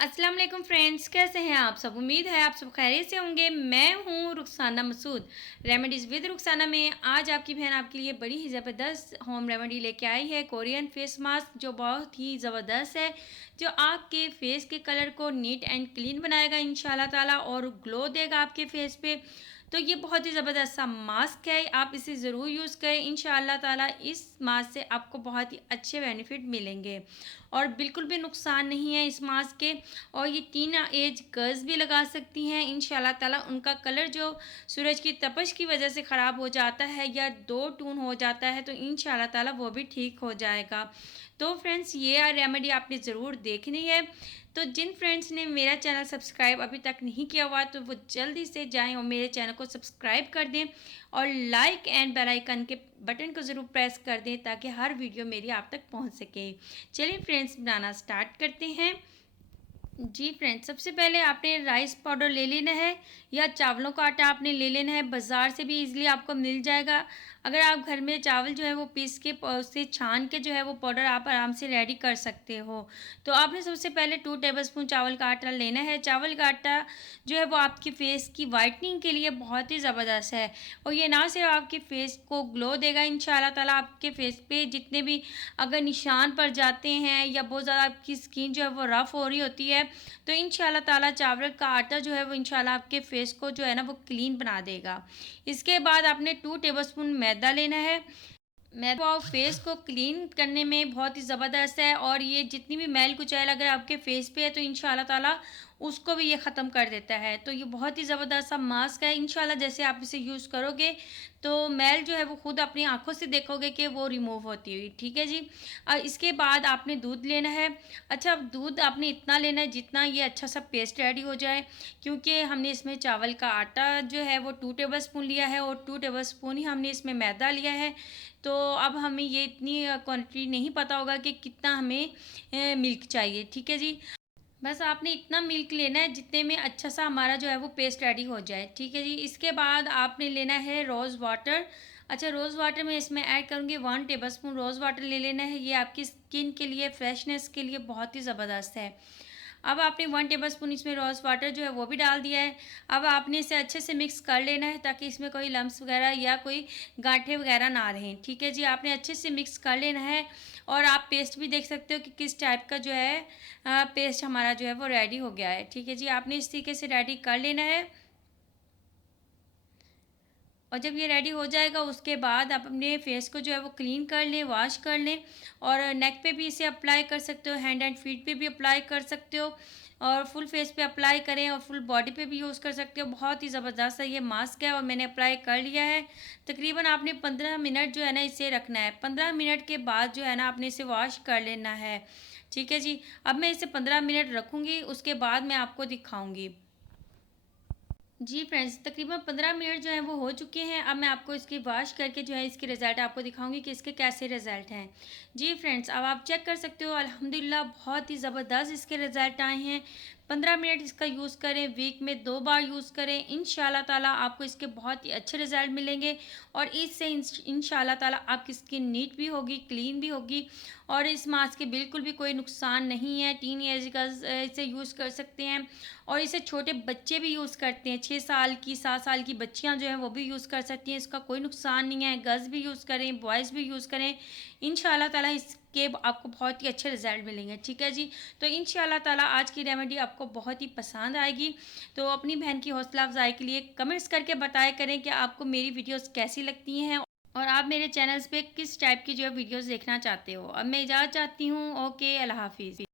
अस्सलाम वालेकुम फ्रेंड्स, कैसे हैं आप सब। उम्मीद है आप सब खैरियत से होंगे। मैं हूं रुखसाना मसूद, रेमेडीज़ विद रुखसाना में। आज आपकी बहन आपके लिए बड़ी ही ज़बरदस्त होम रेमेडी लेके आई है, कोरियन फेस मास्क, जो बहुत ही ज़बरदस्त है, जो आपके फेस के कलर को नीट एंड क्लीन बनाएगा इंशाल्लाह ताला और ग्लो देगा आपके फेस पे। तो ये बहुत ही ज़बरदस्त सा मास्क है, आप इसे ज़रूर यूज़ करें इंशाल्लाह ताला। इस मास्क से आपको बहुत ही अच्छे बेनिफिट मिलेंगे और बिल्कुल भी नुकसान नहीं है इस मास्क के। और ये टीन एज गर्ल्स भी लगा सकती हैं इंशाल्लाह ताला। उनका कलर जो सूरज की तपश की वजह से ख़राब हो जाता है या दो टून हो जाता है, तो इंशाल्लाह ताला वो भी ठीक हो जाएगा। तो फ्रेंड्स, ये रेमेडी आपने ज़रूर देखनी है। तो जिन फ्रेंड्स ने मेरा चैनल सब्सक्राइब अभी तक नहीं किया हुआ, तो वो जल्दी से जाएं और मेरे चैनल को सब्सक्राइब कर दें और लाइक एंड बेल आइकन के बटन को ज़रूर प्रेस कर दें ताकि हर वीडियो मेरी आप तक पहुंच सके। चलिए फ्रेंड्स, बनाना स्टार्ट करते हैं। जी फ्रेंड्स, सबसे पहले आपने राइस पाउडर ले लेना है या चावलों का आटा आपने ले लेना है। बाज़ार से भी इजीली आपको मिल जाएगा। अगर आप घर में चावल जो है वो पीस के उससे छान के जो है वो पाउडर आप आराम से रेडी कर सकते हो। तो आपने सबसे पहले 2 टेबलस्पून चावल का आटा लेना है। चावल का आटा जो है वो आपकी फेस की वाइटनिंग के लिए बहुत ही ज़बरदस्त है और ये ना सिर्फ आपके फेस को ग्लो देगा इंशाल्लाह ताला, आपके फेस पे जितने भी अगर निशान पड़ जाते हैं या बहुत ज़्यादा आपकी स्किन जो है वो रफ़ हो रही होती है, तो इंशाल्लाह ताला चावल का आटा जो है वो इंशाल्लाह आपके फेस को जो है ना वो क्लीन बना देगा। इसके बाद आपने 2 टेबलस्पून मैदा लेना है। मैदा फेस को क्लीन करने में बहुत ही ज़बरदस्त है और ये जितनी भी मैल कुचैल अगर आपके फेस पे है, तो इंशाल्लाह ताला उसको भी ये ख़त्म कर देता है। तो ये बहुत ही ज़बरदस्त सा मास्क है। इंशाल्लाह जैसे आप इसे यूज़ करोगे तो मैल जो है वो खुद अपनी आँखों से देखोगे कि वो रिमूव होती हुई। ठीक है जी। इसके बाद आपने दूध लेना है। अच्छा, दूध आपने इतना लेना है जितना ये अच्छा सा पेस्ट रेडी हो जाए, क्योंकि हमने इसमें चावल का आटा जो है वो 2 टेबलस्पून लिया है और 2 टेबलस्पून ही हमने इसमें मैदा लिया है। तो अब हमें ये इतनी क्वांटिटी नहीं पता होगा कि कितना हमें मिल्क चाहिए। ठीक है जी। बस आपने इतना मिल्क लेना है जितने में अच्छा सा हमारा जो है वो पेस्ट रेडी हो जाए। ठीक है जी। इसके बाद आपने लेना है रोज़ वाटर। अच्छा, रोज़ वाटर में इसमें ऐड करूँगी 1 टेबलस्पून रोज़ वाटर ले लेना है। ये आपकी स्किन के लिए, फ्रेशनेस के लिए बहुत ही ज़बरदस्त है। अब आपने 1 टेबलस्पून इसमें रोज़ वाटर जो है वो भी डाल दिया है। अब आपने इसे अच्छे से मिक्स कर लेना है ताकि इसमें कोई लम्प्स वगैरह या कोई गांठें वगैरह ना रहें। ठीक है जी। आपने अच्छे से मिक्स कर लेना है और आप पेस्ट भी देख सकते हो कि किस टाइप का जो है पेस्ट हमारा जो है वो रेडी हो गया है। ठीक है जी। आपने इस तरीके से रेडी कर लेना है और जब ये रेडी हो जाएगा उसके बाद आप अपने फेस को जो है वो क्लीन कर लें, वॉश कर लें और नेक पे भी इसे अप्लाई कर सकते हो, हैंड एंड फीट पे भी अप्लाई कर सकते हो और फुल फेस पे अप्लाई करें और फुल बॉडी पे भी यूज़ कर सकते हो। बहुत ही ज़बरदस्त सा ये मास्क है और मैंने अप्लाई कर लिया है। तकरीबन आपने 15 मिनट जो है ना इसे रखना है। 15 मिनट के बाद जो है ना आपने इसे वॉश कर लेना है। ठीक है जी। अब मैं इसे 15 मिनट रखूँगी, उसके बाद मैं आपको दिखाऊँगी। जी फ्रेंड्स, तकरीबन 15 मिनट जो हैं वो हो चुके हैं। अब मैं आपको इसकी वॉश करके जो है इसके रिज़ल्ट आपको दिखाऊंगी कि इसके कैसे रिज़ल्ट हैं। जी फ्रेंड्स, अब आप चेक कर सकते हो, अल्हम्दुलिल्लाह बहुत ही ज़बरदस्त इसके रिज़ल्ट आए हैं। 15 मिनट इसका यूज़ करें, वीक में 2 बार यूज़ करें, इंशाल्लाह ताला आपको इसके बहुत ही अच्छे रिज़ल्ट मिलेंगे और इससे इंशाल्लाह ताला आपकी स्किन नीट भी होगी, क्लीन भी होगी और इस मास्क के बिल्कुल भी कोई नुकसान नहीं है। टीन एज गर्ल्स इसे यूज़ कर सकते हैं और इसे छोटे बच्चे भी यूज़ करते हैं। 6 साल की, 7 साल की बच्चियाँ जो हैं वो भी यूज़ कर सकती हैं। इसका कोई नुकसान नहीं है। गर्ल्स भी यूज़ करें, बॉयज़ भी यूज़ करें। इंशाल्लाह ताला इसके आपको बहुत ही अच्छे रिज़ल्ट मिलेंगे। ठीक है जी। तो इंशाल्लाह ताला आज की रेमेडी आपको बहुत ही पसंद आएगी। तो अपनी बहन की हौसला अफ़ज़ाई के लिए कमेंट्स करके बताया करें कि आपको मेरी वीडियोज़ कैसी लगती हैं और आप मेरे चैनल्स पे किस टाइप की जो है वीडियोज़ देखना चाहते हो। अब मैं इजाज़त चाहती हूँ। ओके, अल्लाह हाफ़िज़।